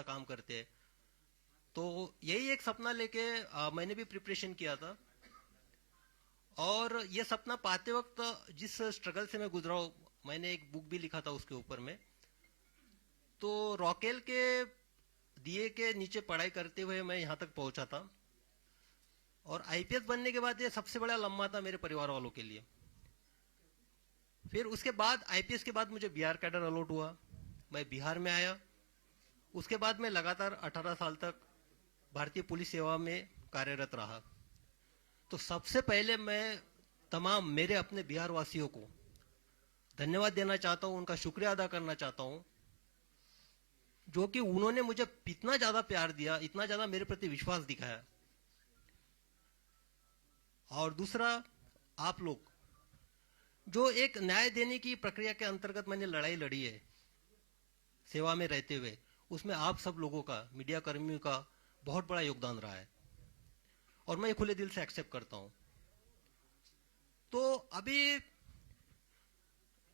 अपना काम करते हैं। तो यही एक सपना लेके मैंने भी प्रिपरेशन किया था। और ये सपना पाते वक्त जिस स्ट्रगल से मैं गुजरा हूं, मैंने एक बुक भी लिखा था उसके ऊपर में। तो रॉकेल के दिए के नीचे पढ़ाई करते हुए मैं यहाँ तक पहुंचा था। और आईपीएस बनने के बाद ये सबसे बड़ा लम्हा था मेरे परिवार वालों के लिए। फिर उसके बाद आईपीएस के बाद मुझे बिहार कैडर अलॉट हुआ, मैं बिहार में आया। उसके बाद मैं लगातार 18 साल तक भारतीय पुलिस सेवा में कार्यरत रहा। तो सबसे पहले मैं तमाम मेरे अपने बिहार वासियों को धन्यवाद देना चाहता हूं, उनका शुक्रिया अदा करना चाहता हूं, जो कि उन्होंने मुझे इतना ज्यादा प्यार दिया, इतना ज्यादा मेरे प्रति विश्वास दिखाया। और दूसरा, आप लोग जो एक न्याय देने की प्रक्रिया के अंतर्गत मैंने लड़ाई लड़ी है सेवा में रहते हुए, उसमें आप सब लोगों का, मीडिया कर्मियों का बहुत बड़ा योगदान रहा है और मैं खुले दिल से एक्सेप्ट करता हूं। तो अभी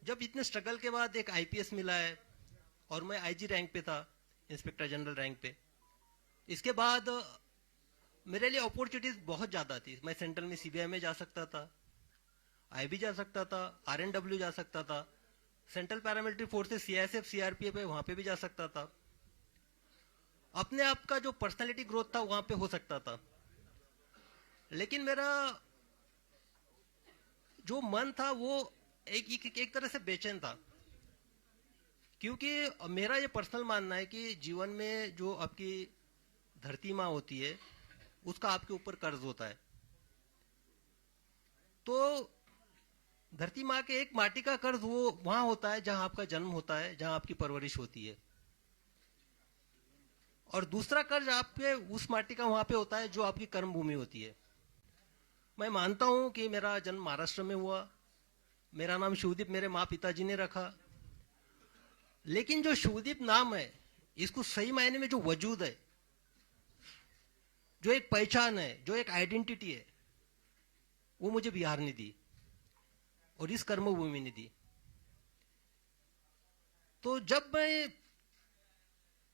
जब इतने स्ट्रगल के बाद एक आईपीएस मिला है और मैं आईजी रैंक पे था, इंस्पेक्टर जनरल रैंक पे, इसके बाद मेरे लिए अपॉर्चुनिटीज बहुत ज्यादा थी। मैं सेंट्रल में सीबीआई में जा सकता था, आईबी जा सकता था, आरएनडब्ल्यू जा सकता था, central paramilitary forces CISF CRPF है वहां पे भी जा सकता था। अपने आप का जो पर्सनालिटी ग्रोथ था वहां पे हो सकता था। लेकिन मेरा जो मन था वो एक तरह से बेचैन था, क्योंकि मेरा ये पर्सनल मानना है कि जीवन में जो आपकी धरती माँ होती है उसका आपके ऊपर कर्ज होता है। तो धरती माँ के एक माटी का कर्ज वो वहां होता है जहां आपका जन्म होता है, जहां आपकी परवरिश होती है। और दूसरा कर्ज आपके उस माटी का वहां पे होता है जो आपकी कर्म भूमि होती है। मैं मानता हूं कि मेरा जन्म महाराष्ट्र में हुआ, मेरा नाम शिवदीप मेरे माँ पिताजी ने रखा। लेकिन जो शिवदीप नाम है, इसको सही मायने में जो वजूद है, जो एक पहचान है, जो एक आइडेंटिटी है, वो मुझे बिहार ने दी और इस कर्मभूमि ने दी। तो जब मैं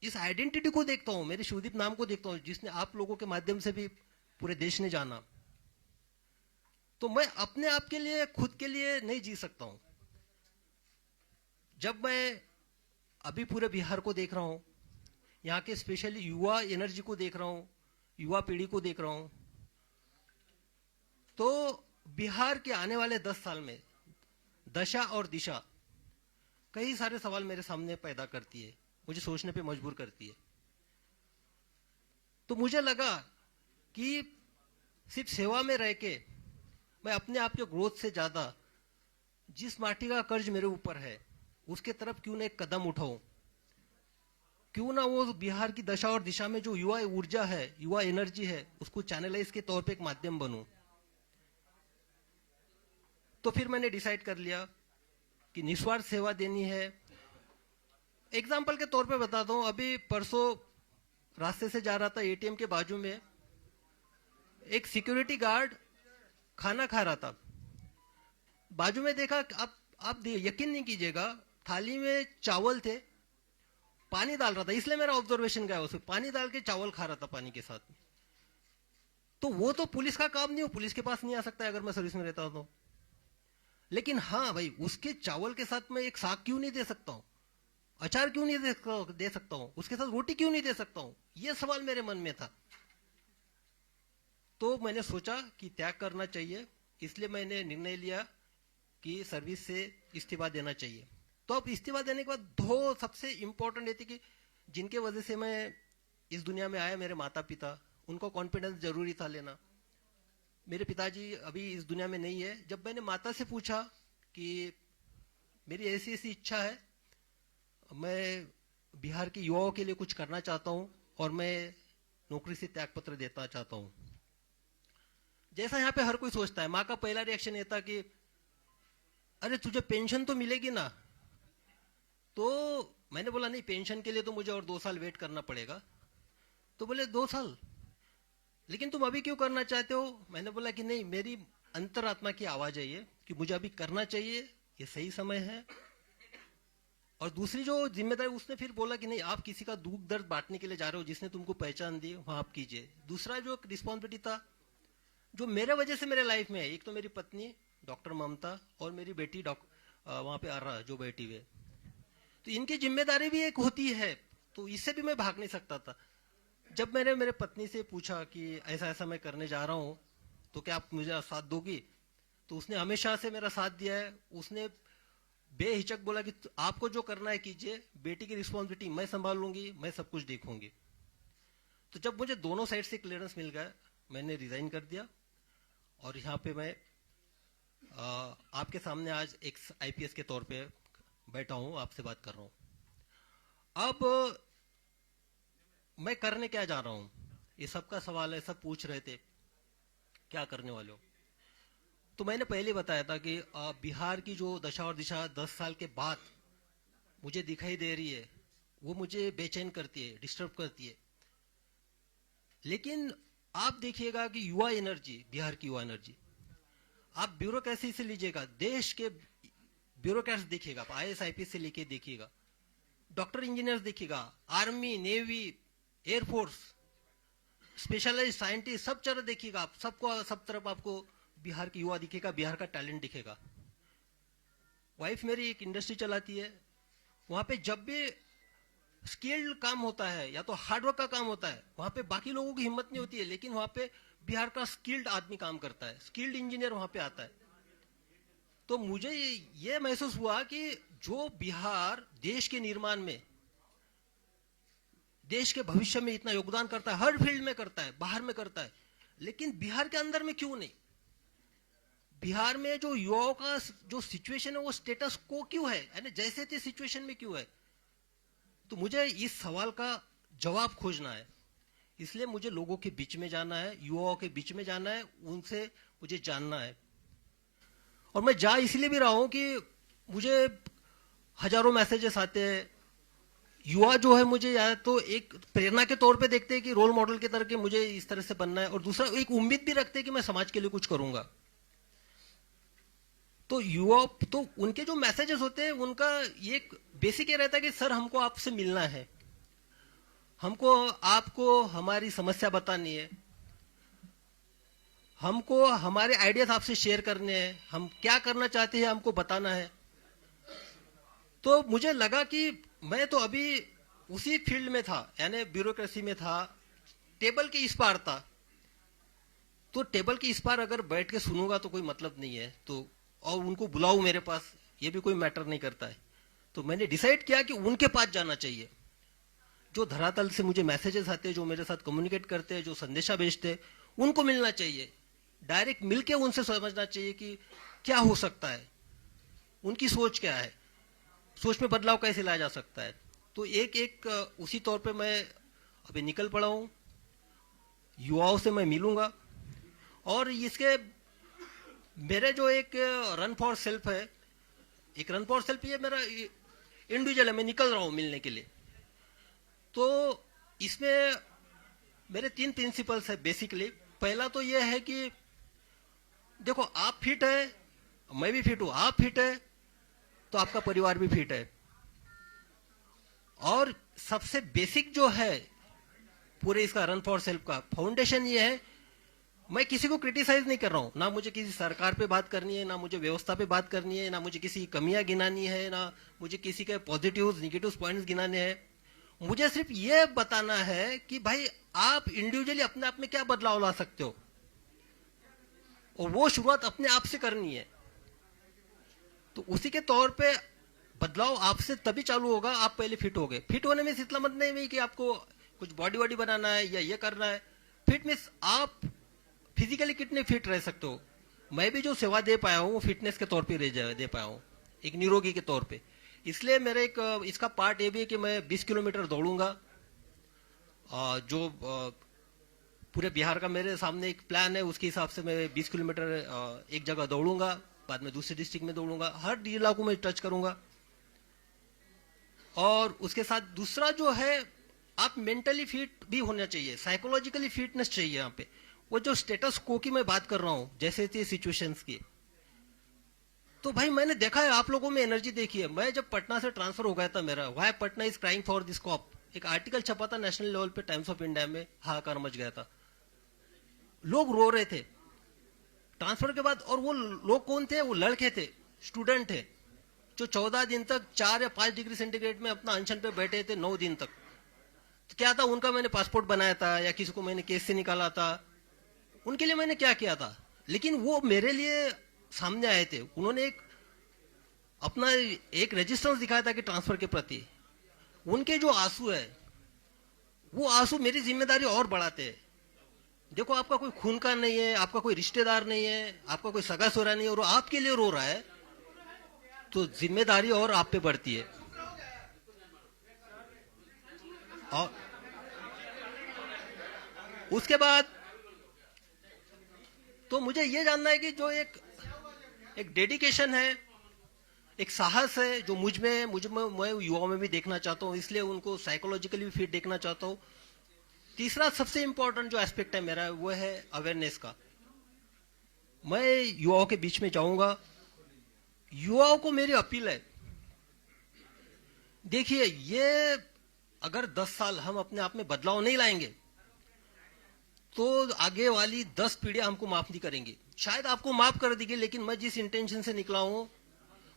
इस आइडेंटिटी को देखता हूं, मेरे शिवदीप नाम को देखता हूं, जिसने आप लोगों के माध्यम से भी पूरे देश ने जाना, तो मैं अपने आप के लिए, खुद के लिए नहीं जी सकता हूं। जब मैं अभी पूरे बिहार को देख रहा हूं, यहाँ के स्पेशली युवा एनर्जी को देख रहा हूं, युवा पीढ़ी को देख रहा हूं, तो बिहार के आने वाले 10 साल में दशा और दिशा कई सारे सवाल मेरे सामने पैदा करती है, मुझे सोचने पे मजबूर करती है। तो मुझे लगा कि सिर्फ सेवा में रह के मैं अपने आप के ग्रोथ से ज्यादा जिस माटी का कर्ज मेरे ऊपर है उसके तरफ क्यों ना एक कदम उठाऊं, क्यों ना वो बिहार की दशा और दिशा में जो युवा ऊर्जा है, युवा एनर्जी है, उसको चैनलाइज के तौर पे एक माध्यम बनूं। तो फिर मैंने डिसाइड कर लिया कि निस्वार्थ सेवा देनी है। एग्जाम्पल के तौर पे बताता हूं, अभी परसों रास्ते से जा रहा था, एटीएम के बाजू में एक सिक्योरिटी गार्ड खाना खा रहा था। बाजू में देखा, आप यकीन नहीं कीजिएगा, थाली में चावल थे, पानी डाल रहा था, इसलिए मेरा ऑब्जर्वेशन गया, उसमें पानी डाल के चावल खा रहा था पानी के साथ। तो वो तो पुलिस का काम नहीं हो, पुलिस के पास नहीं आ सकता अगर मैं सर्विस में रहता तो। लेकिन हाँ भाई, उसके चावल के साथ मैं एक साग क्यों नहीं दे सकता हूं, अचार क्यों नहीं दे सकता हूं, उसके साथ रोटी क्यों नहीं दे सकता हूं, यह सवाल मेरे मन में था। तो मैंने सोचा कि त्याग करना चाहिए, इसलिए मैंने निर्णय लिया कि सर्विस से इस्तीफा देना चाहिए। तो अब इस्तीफा देने के बाद दो सबसे इंपॉर्टेंट ये थी कि जिनके वजह से मैं इस दुनिया में आया, मेरे माता पिता, उनको कॉन्फिडेंस जरूरी था लेना। मेरे पिताजी अभी इस दुनिया में नहीं है। जब मैंने माता से पूछा कि मेरी ऐसी ऐसी इच्छा है, मैं बिहार के युवाओं के लिए कुछ करना चाहता हूं और मैं नौकरी से त्यागपत्र देना चाहता हूं, जैसा यहाँ पे हर कोई सोचता है, माँ का पहला रिएक्शन ये था कि अरे तुझे पेंशन तो मिलेगी ना। तो मैंने बोला नहीं, पेंशन के लिए तो मुझे और 2 साल वेट करना पड़ेगा। तो बोले 2 साल, लेकिन तुम अभी क्यों करना चाहते हो? मैंने बोला कि नहीं, मेरी अंतरात्मा की आवाज है ये कि मुझे अभी करना चाहिए, ये सही समय है और दूसरी जो जिम्मेदारी, उसने फिर बोला कि नहीं, आप किसी का दुख दर्द बांटने के लिए जा रहे हो, जिसने तुमको पहचान दी वहां आप कीजिए। दूसरा जो रिस्पॉन्सिबिलिटी था जो मेरे वजह से मेरे लाइफ में है, एक तो मेरी पत्नी डॉक्टर ममता और मेरी बेटी वहां पे आ रहा जो बैठी हुई है, तो इनकी जिम्मेदारी भी एक होती है, तो इससे भी मैं भाग नहीं सकता था। जब मैंने मेरे पत्नी से पूछा कि ऐसा ऐसा मैं करने जा रहा हूँ, तो क्या आप मुझे साथ दोगी, तो उसने हमेशा से मेरा साथ दिया है। उसने बेहिचक बोला कि आपको जो करना है कीजिए, बेटी की रिस्पॉन्सिबिलिटी मैं संभाल लूंगी, मैं सब कुछ देखूंगी। तो जब मुझे दोनों साइड से क्लियरेंस मिल गया, मैंने रिजाइन कर दिया और यहाँ पे मैं आपके सामने आज एक आईपीएस के तौर पे बैठा हूँ, आपसे बात कर रहा हूँ। अब मैं करने क्या जा रहा हूँ, ये सबका सवाल है, सब पूछ रहे थे क्या करने वाले हो। तो मैंने पहले बताया था कि बिहार की जो दशा और दिशा 10 साल के बाद मुझे दिखाई दे रही है, वो मुझे बेचैन करती है, डिस्टर्ब करती है। लेकिन आप देखिएगा कि युवा एनर्जी, बिहार की युवा एनर्जी, आप ब्यूरोक्रेसी से लीजिएगा, देश के ब्यूरोक्रेट्स देखिएगा, आप आईएएस आईपीएस से लेके देखिएगा, डॉक्टर इंजीनियर्स देखिएगा, army navy air force specialise scientist, सब तरह देखिएगा आप, सबको सब तरफ आपको बिहार की युवा दिखेगा, बिहार का टैलेंट दिखेगा। वाइफ मेरी एक इंडस्ट्री चलाती है, वहां पे जब भी स्किल्ड काम होता है या तो हार्डवर्क का काम होता है, वहां पे बाकी लोगों की हिम्मत नहीं होती है, लेकिन वहां पे बिहार का स्किल्ड आदमी काम करता है, स्किल्ड इंजीनियर वहां पे आता है। तो मुझे ये महसूस हुआ कि जो बिहार देश के निर्माण में, देश के भविष्य में इतना योगदान करता है, हर फील्ड में करता है, बाहर में करता है, लेकिन बिहार के अंदर में क्यों नहीं? बिहार में जो युवाओं का जो सिचुएशन है वो स्टेटस को क्यों है, यानी जैसे थे सिचुएशन में क्यों है? तो मुझे इस सवाल का जवाब खोजना है, इसलिए मुझे लोगों के बीच में जाना है, युवाओं के बीच में जाना है, उनसे मुझे जानना है। और मैं जा इसलिए भी रहा हूं कि मुझे हजारों मैसेजेस आते हैं, युवा जो है मुझे या तो एक प्रेरणा के तौर पे देखते हैं कि रोल मॉडल के तरह के मुझे इस तरह से बनना है, और दूसरा एक उम्मीद भी रखते हैं कि मैं समाज के लिए कुछ करूंगा। तो युवा, तो उनके जो मैसेजेस होते हैं उनका ये बेसिक ये रहता है कि सर हमको आपसे मिलना है, हमको आपको हमारी समस्या बतानी है, हमको हमारे आइडियाज आपसे शेयर करने हैं, हम क्या करना चाहते हैं हमको बताना है। तो मुझे लगा कि मैं तो अभी उसी फील्ड में था, यानी ब्यूरोक्रेसी में था, टेबल के इस पार था। तो टेबल के इस पार अगर बैठ के सुनूंगा तो कोई मतलब नहीं है, तो और उनको बुलाऊं मेरे पास, ये भी कोई मैटर नहीं करता है। तो मैंने डिसाइड किया कि उनके पास जाना चाहिए, जो धरातल से मुझे मैसेजेस आते हैं, जो मेरे साथ कम्युनिकेट करते हैं, जो संदेशा भेजते हैं, उनको मिलना चाहिए, डायरेक्ट मिलके उनसे समझना चाहिए कि क्या हो सकता है, उनकी सोच क्या है, सोच में बदलाव कैसे लाया जा सकता है। तो एक एक उसी तौर पे मैं अभी निकल पड़ा हूं, युवाओं से मैं मिलूंगा। और इसके मेरे जो एक रन फॉर सेल्फ है, एक रन फॉर सेल्फ ये मेरा इंडिविजुअल है, मैं निकल रहा हूं मिलने के लिए। तो इसमें मेरे 3 प्रिंसिपल्स है बेसिकली। पहला तो ये है कि देखो, आप फिट है, मैं भी फिट हूं, आप फिट है तो आपका परिवार भी फिट है। और सबसे बेसिक जो है पूरे इसका रन फॉर सेल्फ का फाउंडेशन ये है, मैं किसी को क्रिटिसाइज नहीं कर रहा हूं, ना मुझे किसी सरकार पे बात करनी है, ना मुझे व्यवस्था पे बात करनी है, ना मुझे किसी कमियां गिनानी है, ना मुझे किसी के पॉजिटिव निगेटिव पॉइंट्स गिनाने हैं। मुझे सिर्फ ये बताना है कि भाई आप इंडिविजुअली अपने आप में क्या बदलाव ला सकते हो, और वो शुरुआत अपने आप से करनी है। तो उसी के तौर पे बदलाव आपसे तभी चालू होगा, आप पहले फिट हो गए। फिट होने में इतना मतलब नहीं कि आपको कुछ बॉडी वॉडी बनाना है या ये करना है। फिट मीन्स आप फिजिकली कितने फिट रह सकते हो। मैं भी जो सेवा दे पाया हूँ वो फिटनेस के तौर पे दे पाया हूँ, एक निरोगी के तौर पे। इसलिए मेरे एक इसका पार्ट ये भी है कि मैं 20 किलोमीटर दौड़ूंगा, जो पूरे बिहार का मेरे सामने एक प्लान है, उसके हिसाब से मैं 20 किलोमीटर एक जगह दौड़ूंगा, बाद में दूसरे डिस्ट्रिक्ट में दौड़ूंगा, हर जिला को मैं टच करूंगा। और उसके साथ दूसरा जो है, आप मेंटली फिट भी होना चाहिए, साइकोलॉजिकली फिटनेस चाहिए। यहाँ पे वो जो स्टेटस को की मैं बात कर रहा हूं, जैसे थे सिचुएशंस की, तो भाई मैंने देखा है, आप लोगों में एनर्जी देखी है। मैं जब पटना से ट्रांसफर हो गया था मेरा, why Patna is crying for this cop, एक आर्टिकल छपा था नेशनल लेवल पे टाइम्स ऑफ इंडिया में, हाहाकार मच गया था, लोग रो रहे थे ट्रांसफर के बाद। और वो लोग कौन थे? वो लड़के थे, स्टूडेंट थे, जो 14 दिन तक 4 या 5 डिग्री सेंटीग्रेड में अपना अनशन पे बैठे थे 9 दिन तक। तो क्या था उनका, मैंने पासपोर्ट बनाया था या किसी को मैंने केस से निकाला था, उनके लिए मैंने क्या किया था? लेकिन वो मेरे लिए सामने आए थे, उन्होंने एक अपना एक रेजिस्टेंस दिखाया था कि ट्रांसफर के प्रति। उनके जो आंसू है, वो आंसू मेरी जिम्मेदारी और बढ़ाते हैं। देखो, आपका कोई खून का नहीं है, आपका कोई रिश्तेदार नहीं है, आपका कोई सगा सोरा नहीं है, और वो आपके लिए रो रहा है, तो जिम्मेदारी और आप पे बढ़ती है। और उसके बाद तो मुझे ये जानना है कि जो एक एक डेडिकेशन है, एक साहस है, जो मुझ में मैं युवाओं में भी देखना चाहता हूँ, इसलिए उनको साइकोलॉजिकली भी फिट देखना चाहता हूँ। तीसरा सबसे इंपॉर्टेंट जो एस्पेक्ट है मेरा, वो है अवेयरनेस का। मैं युवाओं के बीच में जाऊंगा, युवाओं को मेरी अपील है, देखिए ये अगर 10 साल हम अपने आप में बदलाव नहीं लाएंगे, तो आगे वाली 10 पीढ़ियां हमको माफ नहीं करेंगी। शायद आपको माफ कर देगी, लेकिन मैं जिस इंटेंशन से निकला हूं,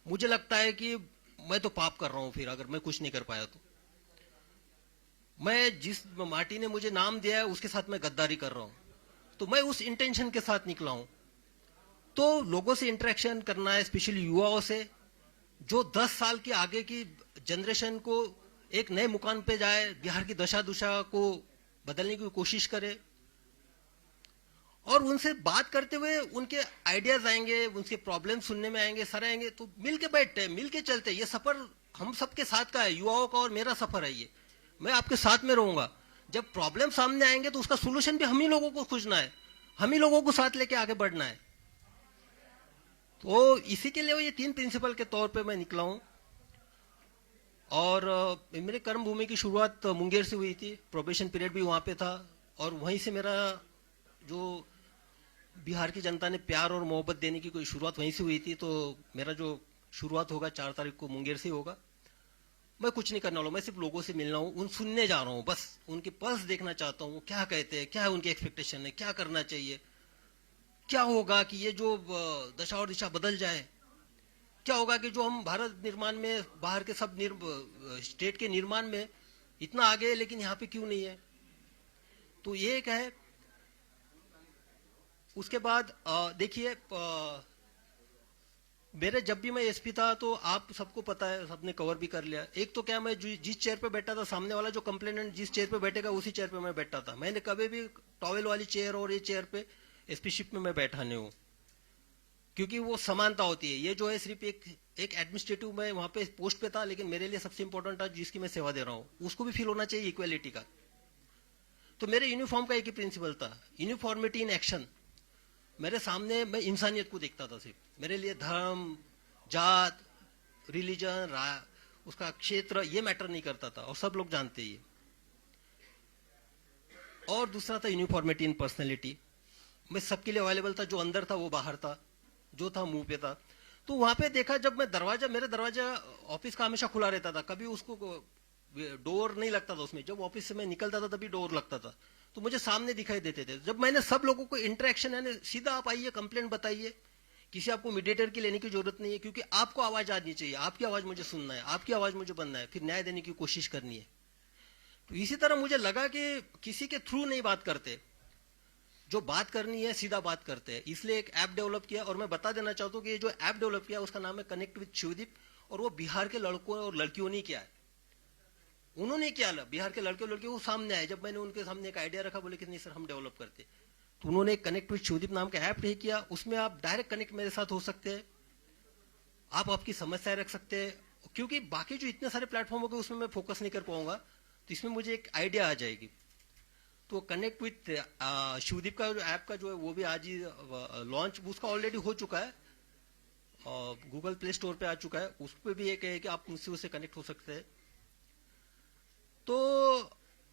मुझे लगता है कि मैं तो पाप कर रहा हूं फिर, अगर मैं कुछ नहीं कर पाया तो। मैं जिस माटी ने मुझे नाम दिया है उसके साथ मैं गद्दारी कर रहा हूं, तो मैं उस इंटेंशन के साथ निकला हूं। तो लोगों से इंटरेक्शन करना है, स्पेशली युवाओं से, जो 10 साल के आगे की जनरेशन को एक नए मुकाम पे जाए, बिहार की दशा दुशा को बदलने की कोशिश करे। और उनसे बात करते हुए उनके आइडियाज आएंगे, उनके प्रॉब्लम सुनने में आएंगे, सारे आएंगे, तो मिल के बैठते हैं, मिल के चलते हैं। ये सफर हम सबके साथ का है, युवाओं का और मेरा सफर है ये। मैं आपके साथ में रहूंगा। जब प्रॉब्लम सामने आएंगे तो उसका सोल्यूशन भी हम ही लोगों को खोजना है, हम ही लोगों को साथ लेके आगे बढ़ना है। तो इसी के लिए ये 3 प्रिंसिपल के तौर पे मैं निकला हूं। और मेरे कर्म भूमि की शुरुआत मुंगेर से हुई थी, प्रोबेशन पीरियड भी वहां पे था, और वहीं से मेरा जो बिहार की जनता ने प्यार और मोहब्बत देने की कोई शुरुआत वहीं से हुई थी। तो मेरा जो शुरुआत होगा 4 तारीख को मुंगेर से होगा। मैं कुछ नहीं करने वाला हूं, मैं सिर्फ लोगों से मिलना हूं, उन सुनने जा रहा हूं, बस उनके पल्स देखना चाहता हूं, क्या कहते हैं, क्या है उनकी एक्सपेक्टेशन है, क्या करना चाहिए, क्या होगा कि ये जो दशा और दिशा बदल जाए, क्या होगा कि जो हम भारत निर्माण में, बाहर के सब स्टेट के निर्माण में इतना आगे है, लेकिन यहाँ पे क्यों नहीं है। तो ये एक है। उसके बाद देखिए, मेरे जब भी मैं एसपी था, तो आप सबको पता है, सबने कवर भी कर लिया। एक तो क्या, मैं जिस चेयर पे बैठा था, सामने वाला जो कंप्लेनेंट जिस चेयर पे बैठेगा उसी चेयर पे मैं बैठा था। मैंने कभी भी टॉवेल वाली चेयर और ये चेयर पे एसपीशिप में मैं बैठा नहीं हूँ, क्योंकि वो समानता होती है। ये जो है सिर्फ एक एडमिनिस्ट्रेटिव में वहां पे पोस्ट पे था, लेकिन मेरे लिए सबसे इंपॉर्टेंट था जिसकी मैं सेवा दे रहा हूँ, उसको भी फील होना चाहिए इक्वेलिटी का। तो मेरे यूनिफॉर्म का एक ही प्रिंसिपल था, यूनिफॉर्मिटी इन एक्शन। मेरे सामने मैं इंसानियत को देखता था सिर्फ। मेरे लिए धर्म, जात, रिलीजन, उसका क्षेत्र, ये मैटर नहीं करता था, और सब लोग जानते ही। और दूसरा था यूनिफॉर्मिटी इन पर्सनैलिटी। मैं सबके लिए अवेलेबल था, जो अंदर था वो बाहर था, जो था मुंह पे था। तो वहां पे देखा, जब मैं मेरे दरवाजा ऑफिस का हमेशा खुला रहता था, कभी उसको डोर नहीं लगता था उसमें। जब ऑफिस से मैं निकलता था तभी डोर लगता था, तो मुझे सामने दिखाई देते थे। जब मैंने सब लोगों को इंटरेक्शन है, सीधा आप आइए, कंप्लेंट बताइए, किसी आपको मीडिएटर की लेने की जरूरत नहीं है, क्योंकि आपको आवाज आनी चाहिए, आपकी आवाज मुझे सुनना है, आपकी आवाज मुझे बनना है, फिर न्याय देने की कोशिश करनी है। तो इसी तरह मुझे लगा कि किसी के थ्रू नहीं बात करते, जो बात करनी है सीधा बात करते हैं। इसलिए एक ऐप डेवलप किया, और मैं बता देना चाहता हूँ कि ये जो ऐप डेवलप किया उसका नाम है कनेक्ट विद शिवदीप, और वो बिहार के लड़कों और लड़कियों ने किया है। उन्होंने क्या, बिहार के लड़के और लड़कियों को सामने आए, जब मैंने उनके सामने एक आइडिया रखा, बोले कि नहीं सर हम डेवलप करते, तो उन्होंने कनेक्ट विद शिवदीप नाम का ऐप नहीं किया। उसमें आप डायरेक्ट कनेक्ट मेरे साथ हो सकते हैं, आप आपकी समस्याएं रख सकते हैं, क्योंकि बाकी जो इतने सारे प्लेटफॉर्म हो गए उसमें मैं फोकस नहीं कर पाऊंगा, तो इसमें मुझे एक आइडिया आ जाएगी। तो कनेक्ट विथ शिवदीप का जो ऐप का जो है वो भी आज ही लॉन्च, उसका ऑलरेडी हो चुका है, गूगल प्ले स्टोर पे आ चुका है। उस पर भी एक है कि आप मुझसे उससे कनेक्ट हो सकते हैं। तो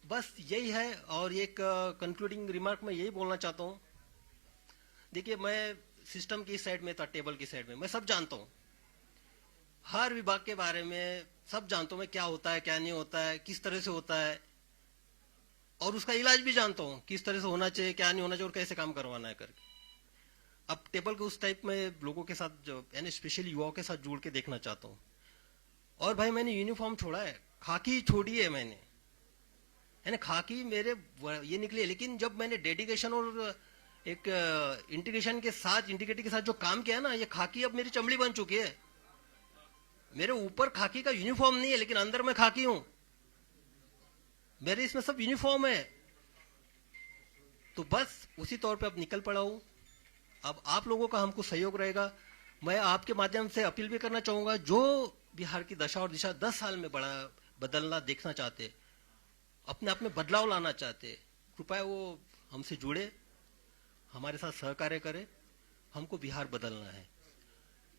बस यही है। और एक कंक्लूडिंग रिमार्क मैं यही बोलना चाहता हूँ, देखिए मैं सिस्टम की साइड में था, टेबल की साइड में, मैं सब जानता हूँ, हर विभाग के बारे में सब जानता हूँ मैं, क्या होता है क्या नहीं होता है, किस तरह से होता है, और उसका इलाज भी जानता हूँ किस तरह से होना चाहिए, क्या नहीं होना चाहिए और कैसे काम करवाना है करके। अब टेबल के उस टाइप में लोगों के साथ जो यानी स्पेशली युवाओं के साथ जुड़ के देखना चाहता हूँ। और भाई मैंने यूनिफॉर्म छोड़ा है, खाकी छोड़ी है मैंने, यानी खाकी मेरे ये निकली है, लेकिन जब मैंने डेडिकेशन और एक इंटीग्रेशन के साथ इंटीग्रिटी के साथ जो काम किया ना, ये खाकी अब मेरी चमड़ी बन चुकी है। मेरे ऊपर खाकी का यूनिफॉर्म नहीं है लेकिन अंदर मैं खाकी हूं, मेरे इसमें सब यूनिफॉर्म है। तो बस उसी तौर पे अब निकल पड़ा हूं। अब आप लोगों का हमको सहयोग रहेगा। मैं आपके माध्यम से अपील भी करना चाहूंगा, जो बिहार की दशा और दिशा 10 साल में बड़ा बदलना देखना चाहते, अपने आप में बदलाव लाना चाहते, कृपया वो हमसे जुड़े, हमारे साथ सहकार्य करे। हमको बिहार बदलना है,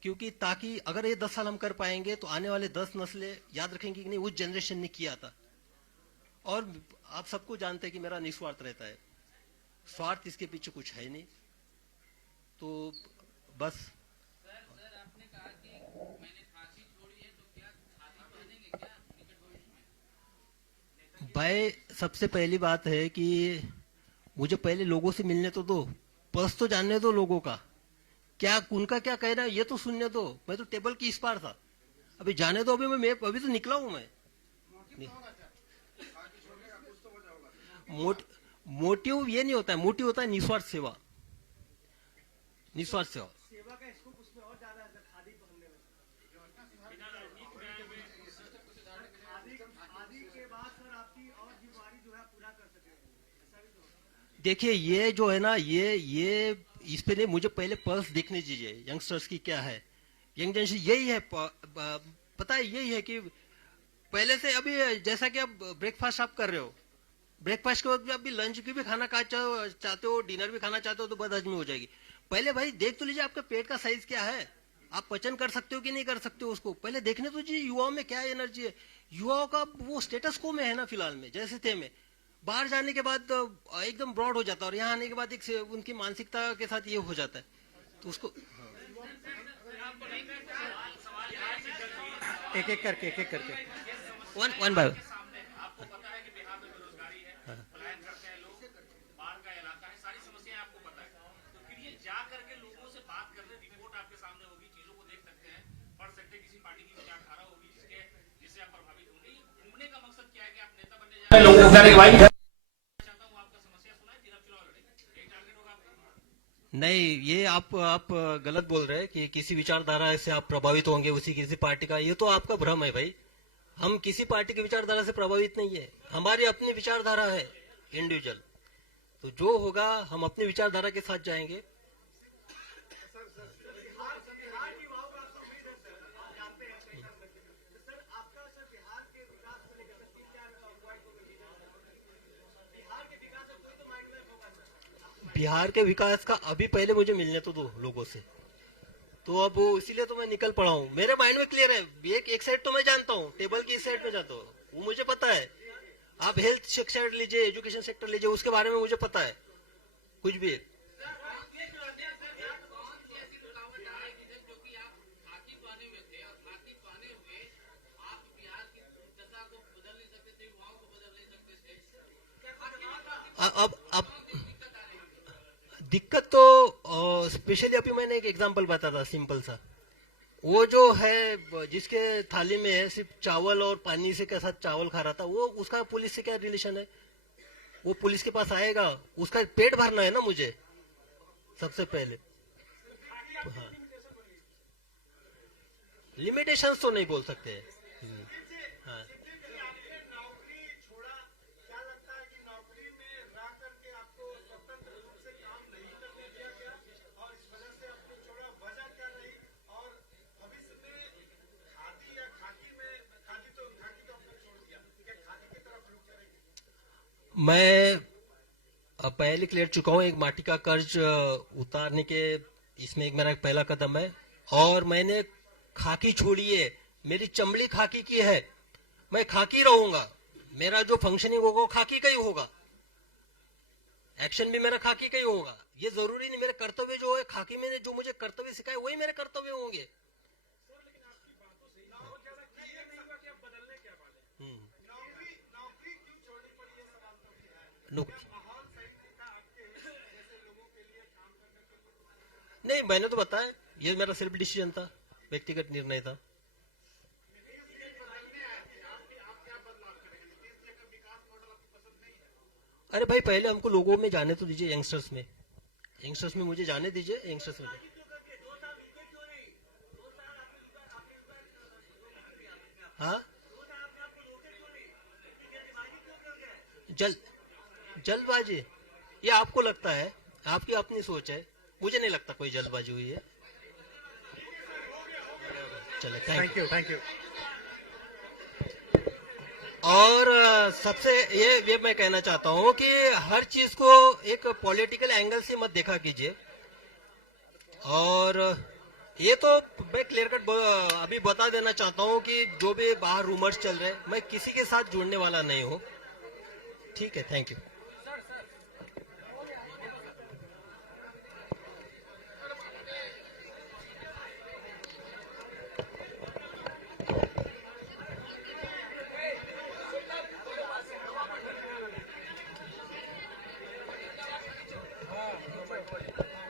क्योंकि ताकि अगर ये 10 साल हम कर पाएंगे तो आने वाले 10 नस्लें याद रखेंगी कि नहीं उस जनरेशन ने किया था। और आप सबको जानते हैं कि मेरा निस्वार्थ रहता है, स्वार्थ इसके पीछे कुछ है नहीं। तो बस आपने कहा कि मैंने फांसी छोड़ी है, तो क्या खादी पहनेंगे क्या निकट भविष्य में? भाई सबसे पहली बात है कि मुझे पहले लोगों से मिलने तो दो, पर्स तो जानने दो लोगों का, क्या उनका क्या कहना है ये तो सुनने दो। मैं तो टेबल की इस पार था, अभी जाने दो। अभी तो निकला हूं मैं। मोटिव ये नहीं होता है, मोटिव होता है निस्वार्थ सेवा, निस्वार्थ सेवा। सेवा का स्कोप उसमें और ज्यादा है सर, खादी पहनने में। खादी के बाद सर आपकी और जिम्मेवारी जो है पूरा कर सके, ऐसा भी तो होता है। देखिए ये जो है ना, ये इस पे नहीं, मुझे पहले पल्स देखने दीजिए यंगस्टर्स की क्या है। यंग जनरेशन यही है, पता है यही है कि पहले से अभी जैसा कि आप ब्रेकफास्ट आप कर रहे हो, ब्रेकफास्ट के वक्त भी अभी लंच की भी खाना खा चाहते हो, डिनर भी खाना चाहते हो, तो बदहजमी हो जाएगी। पहले भाई देख तो लीजिए आपके पेट का साइज क्या है, आप पचन कर सकते हो कि नहीं कर सकते हो, उसको पहले देखने तो जी युवाओं में क्या एनर्जी है। युवाओं का वो स्टेटस को में है ना फिलहाल में, जैसे थे में बाहर जाने के बाद एकदम ब्रॉड हो जाता है, और यहाँ आने के बाद एक उनकी मानसिकता के साथ ये हो जाता है, तो उसको एक एक करके वन बाय आपको पता है कि बिहार में बेरोजगारी है, पलायन करते हैं लोग, बाढ़ का इलाका है, सारी समस्याएं आपको पता है। तो फिर ये जा करके लोगों से बात करने, रिपोर्ट आपके सामने होगी, चीजों को देख सकते हैं, पढ़ सकते हैं, किसी पार्टी की विचारधारा होगी जिससे आप प्रभावित होंगे। घूमने का मकसद क्या है कि आप नेता बनने जा रहे हैं? चाहता हूँ आपका समस्या सुनाए, फिर आप चुनाव लड़ेंगे, यही टारगेट होगा आपका? नहीं, ये आप गलत बोल रहे हैं कि किसी विचारधारा से आप प्रभावित होंगे, उसी किसी पार्टी का, ये तो आपका भ्रम है भाई। हम किसी पार्टी की विचारधारा से प्रभावित नहीं है, हमारी अपनी विचारधारा है इंडिविजुअल। तो जो होगा हम अपनी विचारधारा के साथ जाएंगे। बिहार के विकास का अभी पहले मुझे मिलने तो दो लोगों से, तो अब इसीलिए तो मैं निकल पड़ा हूँ। मेरे माइंड में क्लियर है, एक साइड तो मैं जानता हूँ, टेबल की इस साइड में जानता हूँ, वो मुझे पता है। आप हेल्थ सेक्टर लीजिए, एजुकेशन सेक्टर लीजिए, उसके बारे में मुझे पता है कुछ भी। अब दिक्कत तो स्पेशली अभी मैंने एक एग्जांपल बताया था सिंपल सा, वो जो है जिसके थाली में है सिर्फ चावल और पानी से के साथ चावल खा रहा था, वो उसका पुलिस से क्या रिलेशन है? वो पुलिस के पास आएगा, उसका पेट भरना है ना मुझे सबसे पहले। हाँ, लिमिटेशंस तो नहीं बोल सकते। हाँ, मैं पहले क्लियर चुका हूँ, एक माटी का कर्ज उतारने के, इसमें एक मेरा पहला कदम है। और मैंने खाकी छोड़ी है, मेरी चमड़ी खाकी की है, मैं खाकी रहूंगा, मेरा जो फंक्शनिंग होगा वो खाकी का ही होगा, एक्शन भी मेरा खाकी का ही होगा। ये जरूरी नहीं, मेरे कर्तव्य जो है खाकी में जो मुझे कर्तव्य सिखाए वही मेरे कर्तव्य होंगे। नौकरी नहीं, मैंने तो बताया ये मेरा सेल्फ डिसीजन था, व्यक्तिगत निर्णय था। अरे भाई पहले हमको लोगों में जाने तो दीजिए, यंगस्टर्स में मुझे जाने दीजिए, यंगस्टर्स में। हाँ, जल जल्दबाजी ये आपको लगता है, आपकी अपनी सोच है, मुझे नहीं लगता कोई जल्दबाजी हुई है। चले, थैंक यू। Thank you. और सबसे ये मैं कहना चाहता हूं कि हर चीज को एक पॉलिटिकल एंगल से मत देखा कीजिए। और ये तो मैं क्लियर कट अभी बता देना चाहता हूं कि जो भी बाहर रूमर्स चल रहे हैं, मैं किसी के साथ जुड़ने वाला नहीं हूं। ठीक है, थैंक यू। हाँ